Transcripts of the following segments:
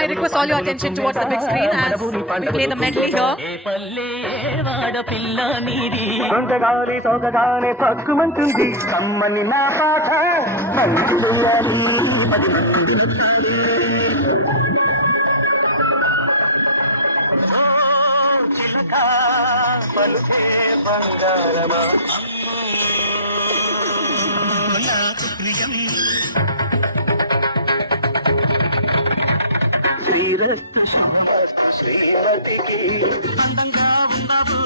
I request all your attention towards the big screen as we play the medley here. శ్రీరస్తు శ్రీమతికి అందంగా ఉండవు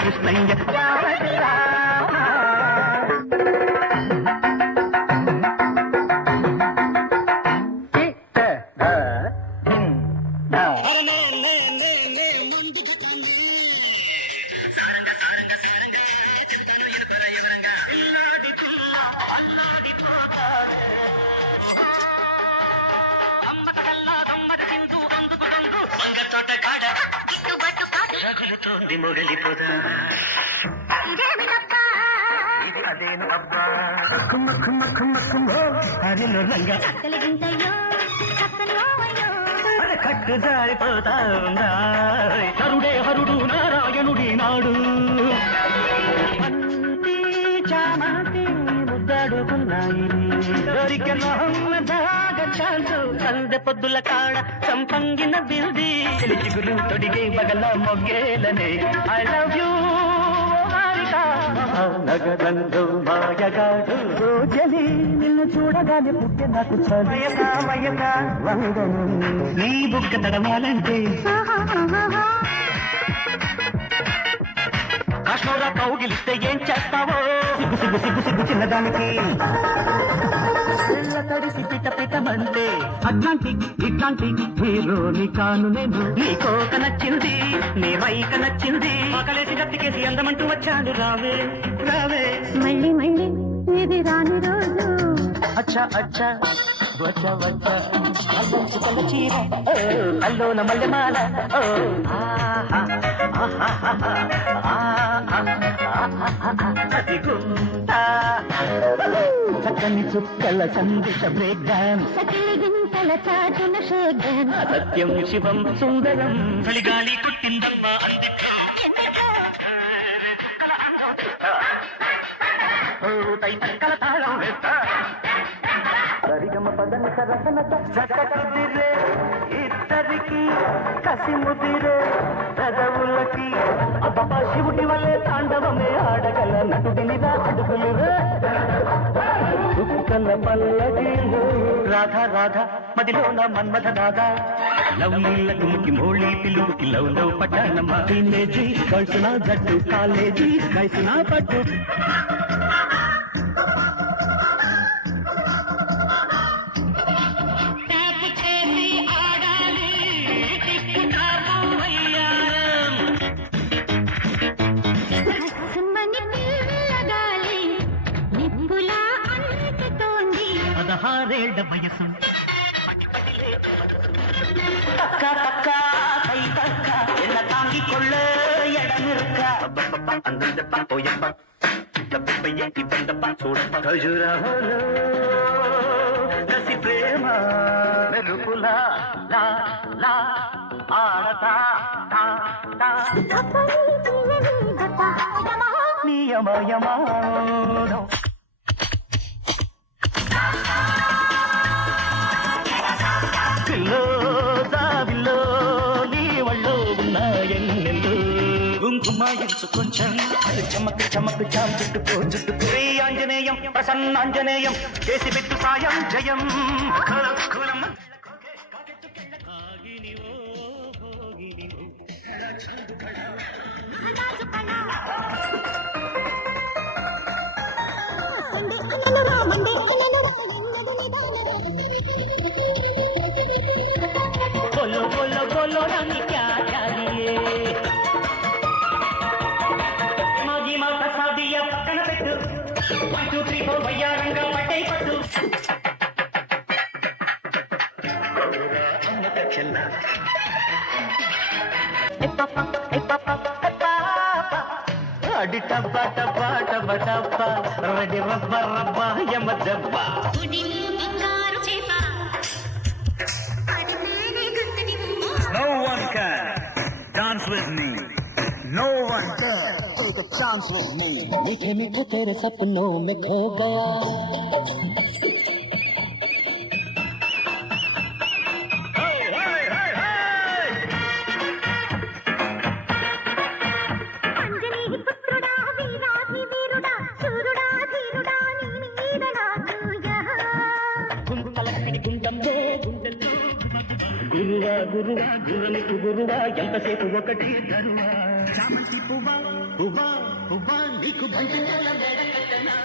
కృష్ణయ్య మొగలిపోదా అదేను అబ్బా హరిలో రంగా కట్టు జారిపోతా హరుడే హరుడు నారాయణుడి నాడు అంతి చామంతి ముద్దాడుకున్నాయి సందె పొద్దుల కాడ సంపంగిన బిల్ది చిగురు తొడిగే బగల మొగ్గేలనే ఐ లవ్ యూ నగరంలో మాయగాడు రోజని నిన్ను చూడగానే పుట్టే నాకు వంగను నీ బుక్క తడవాలంటే కాశ్మీరా కౌగిలిస్తే ఏం చేస్తావో సిగ్గు సిగ్గు సిగ్గు సిగ్గు చిన్నదానికి తడిసి పిట పిటమంటే అట్లాంటిక్ ఇట్లాంటిక్ హీరోని కాను నేను నీ కోక నచ్చింది నీ మైక నచ్చింది ఆకలేసి గట్టికేసి అందమంటూ వచ్చాడు రావే రావే మళ్ళీ మళ్ళీ ఇది రాని రోజు అచ్చా అచ్చా వచ్చ వచ్చ అల్లంచుకల చీర అల్లోన మల్లెమాల చక్కని చుక్కల సందిశ బ్రేక్ డాన్స్ చాటున షేక్ డాన్స్ సత్యం శివం సుందరం చలిగాలి కుట్టిందమ్మా అందిట్లో తైతక్కల తాళం వేస్తా సరిగమ పదన సరసనత చక్కదిరే ఇద్దరికి కసి ముదిరే పెదవులకి అబ్బా శివుడి వల్లే తాండవమే ఆడగల నటుడినిదా అడుగులురే చుక్కల పల్లకిలో రాధా రాధా మదిలోన మన్మథ దాదా లవ్ నీళ్ళ తుమ్కి మోళీ పిలుపుకి లవ్ లవ్ పట్టానమ్మ టీనేజీ కలిసిన జట్టు కాలేజీ కలిసిన పట్టు పదహారేళ్ల వయసు తక్క తక్క కై తక్క ఎల్ల తాంగికొళ్ళ ఎడమిరుక్క అందప్ప పోయప్ప డబ్బయ్య ఇబ్బందప్ప చూడప్ప ఖజురాహోలో రసి ప్రేమ మెరుపులా లా లా ఆడతా నియమయమానం దావిలో నీ వళ్ళు ఉన్నాయన్నెల్లు కుంకుమాయించు కొంచెం చమక్ చమక్ చాం చుట్టుకో చుట్టుకో ఆంజనేయం ప్రసన్నాంజనేయం చేసి పెట్టు సాయం జయం बोलो बोलो बोलो रानी क्या चाहिए मागी माता सादिया पక్కన పెట్టు 1 2 3 4 వయ్యారంగా పట్టై పట్టు అమ్మక చెల్ల ఏ పాపా అడి టబ్బా టబ్బా టబ్బా టబ్బా రెడి రబ్బ రబ్బ యమ దబ్బ. No one can dance with me. No one can take a chance with me. मीठे मीठे तेरे सपनों में खो गया. గురువా గురువా గుర్రమికు గురువా ఎంతసేపు ఒకటి తరువా. చామంతి పువ్వా పువ్వా పువ్వా నీకు బంతి పూల మేడ కట్టనా.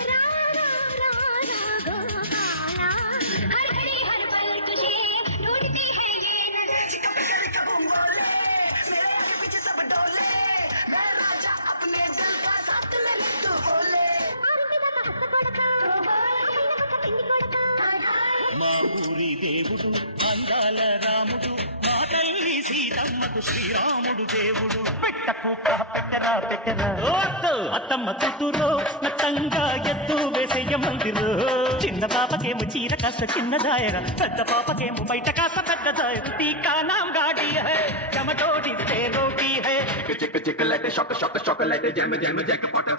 మా ఊరి దేవుడు అందాల రాముడు మా తల్లి సీతమ్మకు శ్రీరాముడు దేవుడు. పెట్టకు పెట్టరా పెట్టరా అత్తమ్మ కూతురు నత్తంగా ఎద్దు వేసేయ మందిరు. చిన్న పాపకేమో చీర కాస్త చిన్న దాయర, పెద్ద పాపకేమో బయట కాస్త పెద్ద దాయర. టీకా నామ్ గాడి హై చమటోడి సే రోటీ హై. చిక్క చిక్క లైట్ షొక్క షొక్క షొక్క లైట్ జమ జమ జక పాట.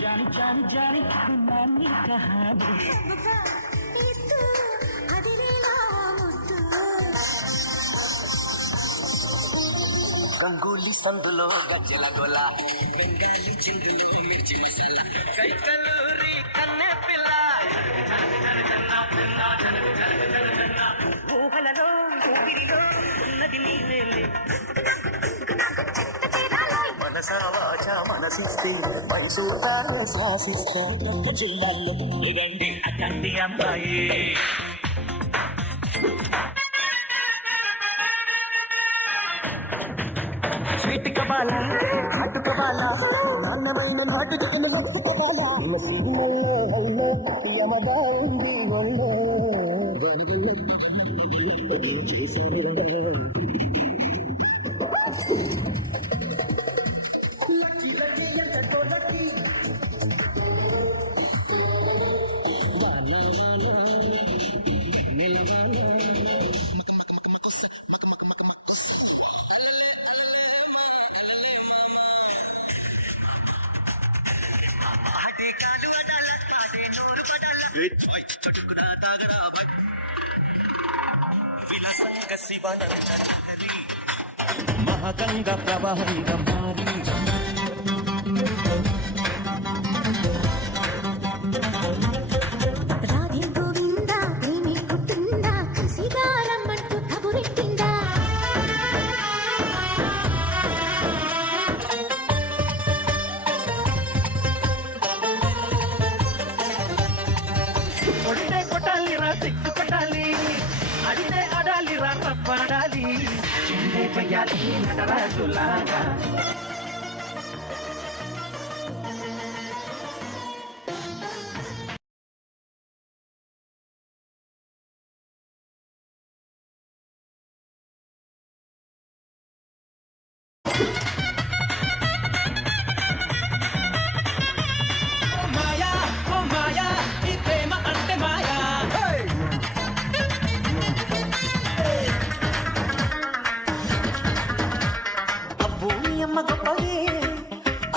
जानी जानी जानी नानी कहानी గంగూలీ సందులో గజ్జల గోల బెంగాలీ చిందులు మిర్చి మసాలా కైకలూరి కన్నె పిల్ల ఊహలలో ఊపిరిలో ఉన్నది నీవేలే. మనసా వాచ మనసిస్తే మనసూతా శ్వాసిస్తా జిల్లాల్లో దిగండి అకండి అమ్మాయి. స్వీట్ కబాలా హాట్ కబాలా నాన్నమైన నాటు చిన్న కబాలా నసీమల్లో హైలో యమదా ఉంది ఒళ్ళో వనగల్లో చేశారు. మహాగంగా ప్రవాహంగా మారి రాధే గోవింద ప్రేమి పుట్టిందా సిగారమ్మంటూ కబురెట్టిందా. కొడితే కొట్టాలిరా సిక్స్ కొట్టాలి, అడితే ఆడాలిరా పడాలి, చిందే పయ్యాలి నటరాజులాగా.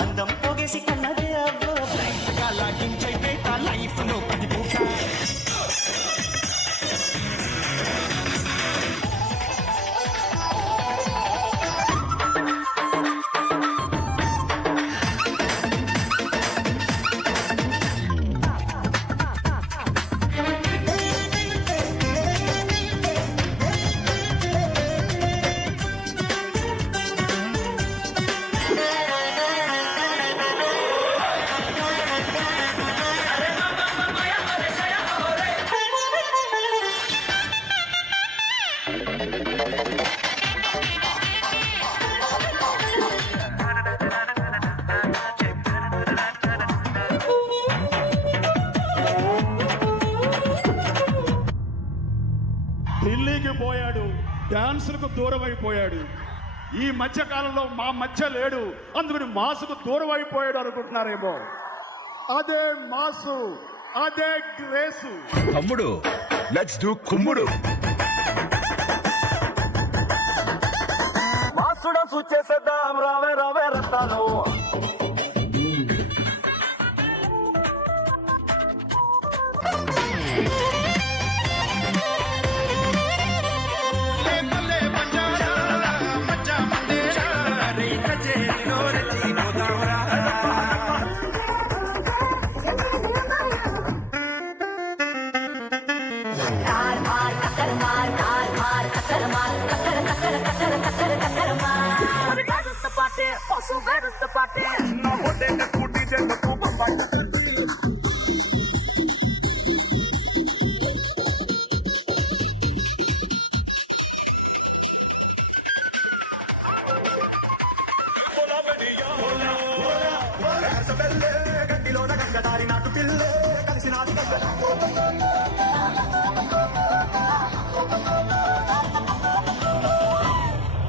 అందం పోగేసి కన్నదే అబ్బో లైఫ్ గా లాగించైతే ఆ లైఫ్ ను పడిపోక. అయిపోయాడు, డాన్సులకు దూరం అయిపోయాడు. ఈ మధ్య కాలంలో మా మధ్య లేడు, అందుకని మాసుకు దూరం అయిపోయాడు అనుకుంటున్నారేమో. అదే మాసు, అదే గ్రేసు. తమ్ముడు, లెట్స్ డూ కుమ్ముడు. మాసుడం సూచేసేద్దాం, రావే రావే రత్తాలు. గడ్డిలోన గంగదారి నాటు పిల్లే కలిసి నాటి